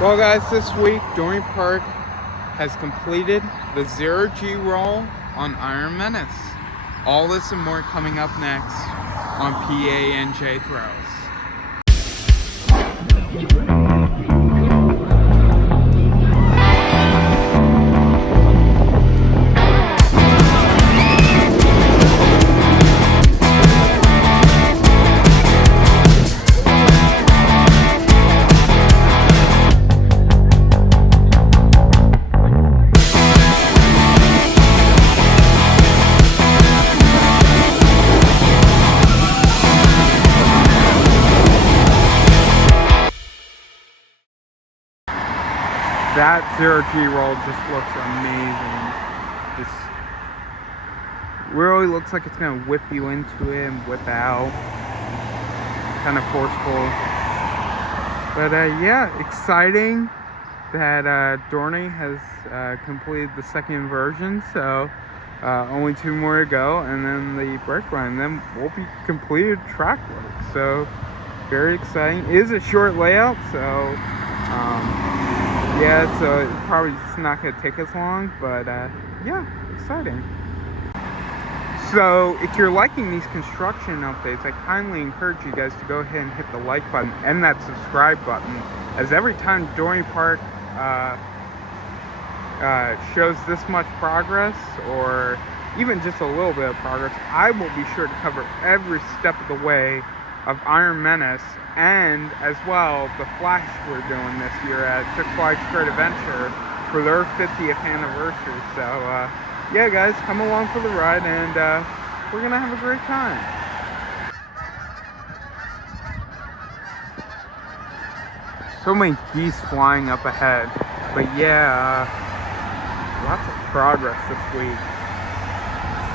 Well, guys, this week Dorney Park has completed the 0G roll on Iron Menace. All this and more coming up next on PA&J Throws. That 0G roll just looks amazing. Just really looks like it's going to whip you into it and whip out. Kind of forceful. But yeah, exciting that Dorney has completed the second version. So only 2 more to go, and then the brake run. Then we'll be completed track work. So very exciting. It is a short layout, so yeah, so it's probably just not going to take as long, but yeah, exciting. So if you're liking these construction updates, I kindly encourage you guys to go ahead and hit the like button and that subscribe button, as every time Dorney Park shows this much progress, or even just a little bit of progress, I will be sure to cover every step of the way of Iron Menace, and as well the flash we're doing this year at Six Flags Great Adventure for their 50th anniversary. So yeah, guys, come along for the ride, and we're gonna have a great time. So many geese flying up ahead, but yeah, lots of progress this week.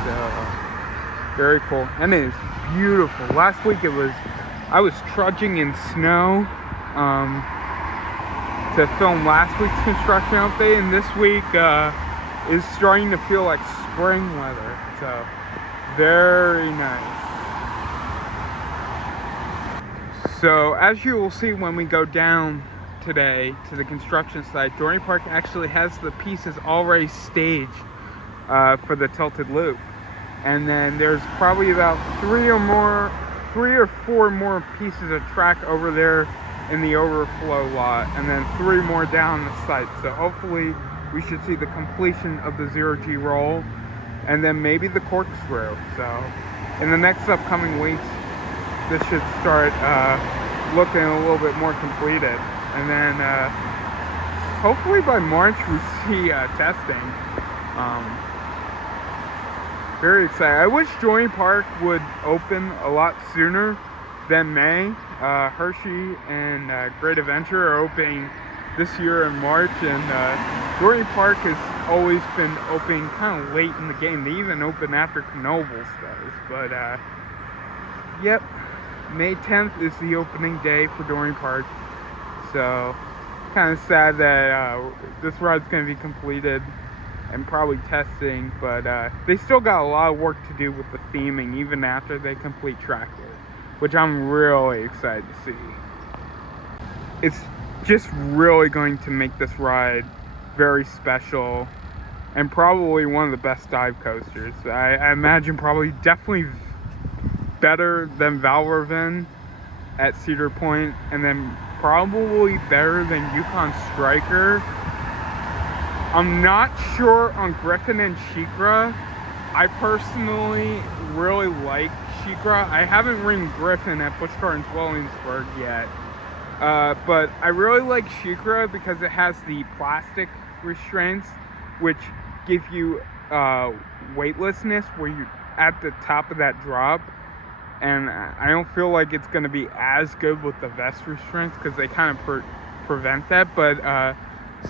So very cool, and it is beautiful. Last week I was trudging in snow to film last week's construction update, and this week is starting to feel like spring weather. So very nice. So as you will see when we go down today to the construction site, Dorney Park actually has the pieces already staged for the tilted loop. And then there's probably about 3 or 4 more pieces of track over there in the overflow lot, and then 3 more down the site. So hopefully we should see the completion of the 0G roll, and then maybe the corkscrew. So in the next upcoming weeks, this should start looking a little bit more completed. And then hopefully by March we see testing. Very excited. I wish Dorney Park would open a lot sooner than May. Hershey and Great Adventure are opening this year in March, and Dorney Park has always been opening kind of late in the game. They even open after Knoebels does. But yep, May 10th is the opening day for Dorney Park. So kind of sad that this ride's going to be completed and probably testing, but they still got a lot of work to do with the theming even after they complete track work, which I'm really excited to see. It's just really going to make this ride very special, and probably one of the best dive coasters. I imagine probably definitely better than Valravin at Cedar Point, and then probably better than Yukon Striker. I'm not sure on Griffin and SheiKra. I personally really like SheiKra. I haven't ridden Griffin at Busch Gardens Williamsburg yet. But I really like SheiKra because it has the plastic restraints, which give you weightlessness where you're at the top of that drop. And I don't feel like it's going to be as good with the vest restraints because they kind of prevent that. But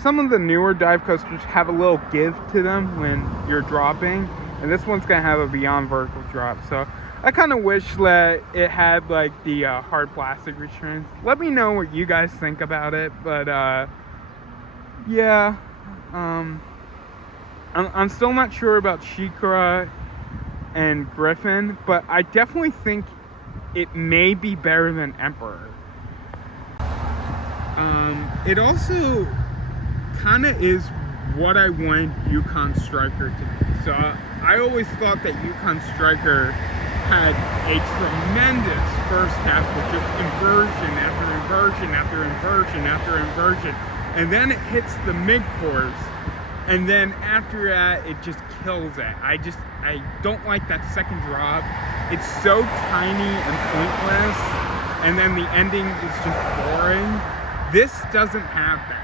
some of the newer dive coasters have a little give to them when you're dropping, and this one's gonna have a beyond vertical drop. So I kind of wish that it had like the hard plastic restraints. Let me know what you guys think about it. But yeah, I'm still not sure about SheiKra and Griffin, but I definitely think it may be better than Emperor. It also kind of is what I want Yukon Striker to be. So I always thought that Yukon Striker had a tremendous first half with just inversion after inversion after inversion after inversion, and then it hits the mid-course, and then after that it just kills it. I don't like that second drop. It's so tiny and pointless, and then the ending is just boring. This doesn't have that.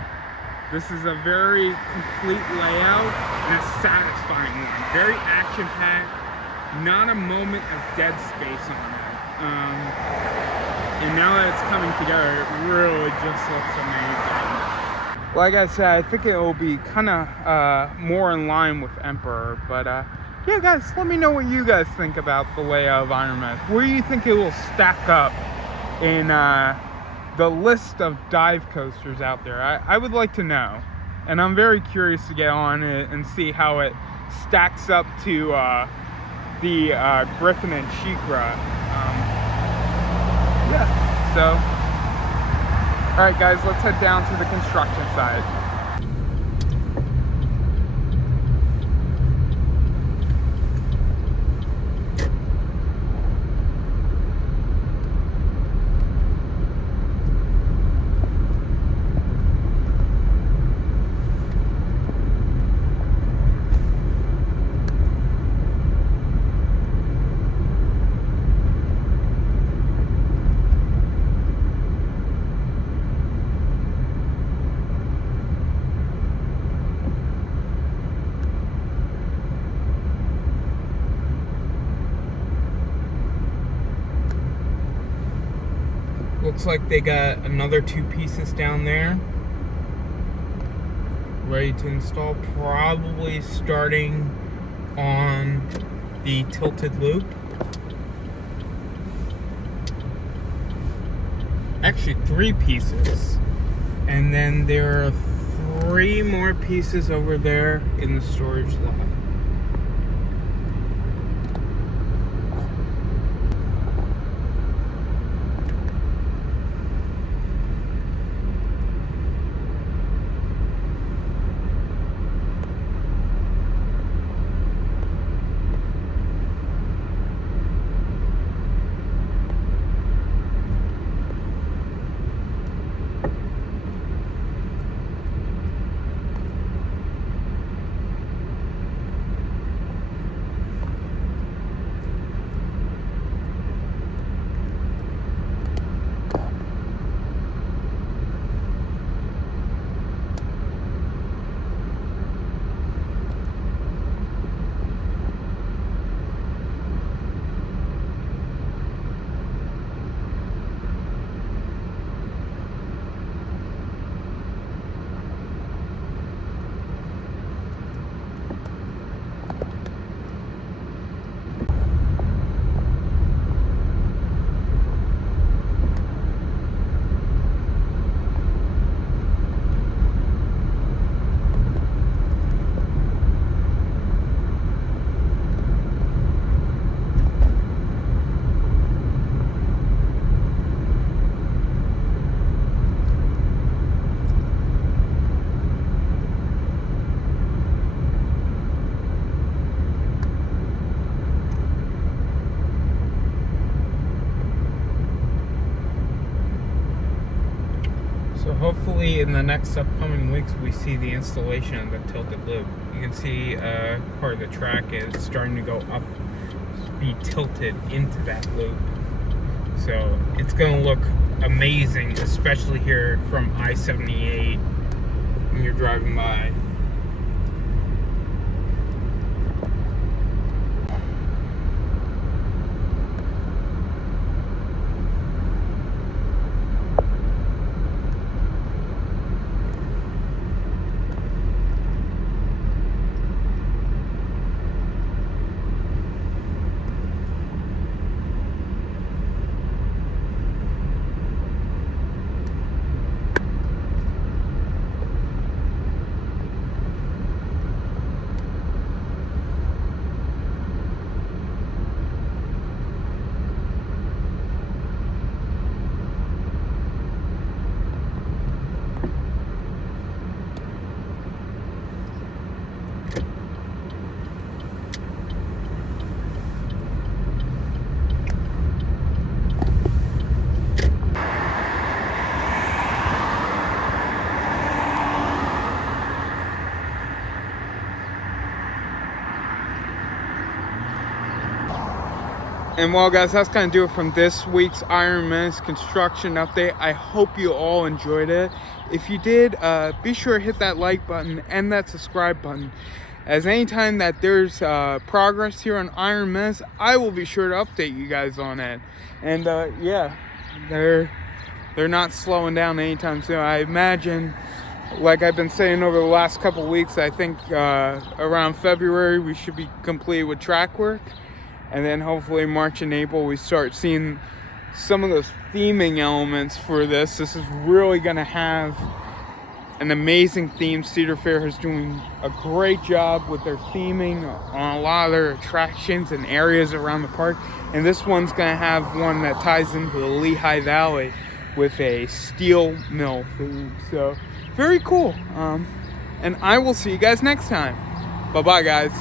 This is a very complete layout and a satisfying one. Very action-packed, not a moment of dead space on it. And now that it's coming together, it really just looks amazing. Like I said, I think it will be kind of more in line with Emperor. But yeah, guys, let me know what you guys think about the layout of Iron Menace. Where do you think it will stack up in the list of dive coasters out there? I would like to know, and I'm very curious to get on it and see how it stacks up to the Griffin and Shikra. Yeah, so alright guys, let's head down to the construction site. Looks like they got another 2 pieces down there ready to install, probably starting on the tilted loop. Actually 3 pieces, and then there are 3 more pieces over there in the storage lot. So hopefully in the next upcoming weeks we see the installation of the tilted loop. You can see part of the track is starting to go up, be tilted into that loop. So it's going to look amazing, especially here from I-78 when you're driving by. And well, guys, that's going to do it from this week's Iron Menace construction update. I hope you all enjoyed it. If you did, be sure to hit that like button and that subscribe button, as anytime that there's progress here on Iron Menace, I will be sure to update you guys on it. And yeah, they're not slowing down anytime soon. I imagine, like I've been saying over the last couple weeks, I think around February we should be complete with track work. And then hopefully March and April we start seeing some of those theming elements for this. This is really going to have an amazing theme. Cedar Fair is doing a great job with their theming on a lot of their attractions and areas around the park. And this one's going to have one that ties into the Lehigh Valley with a steel mill theme. So very cool. And I will see you guys next time. Bye-bye, guys.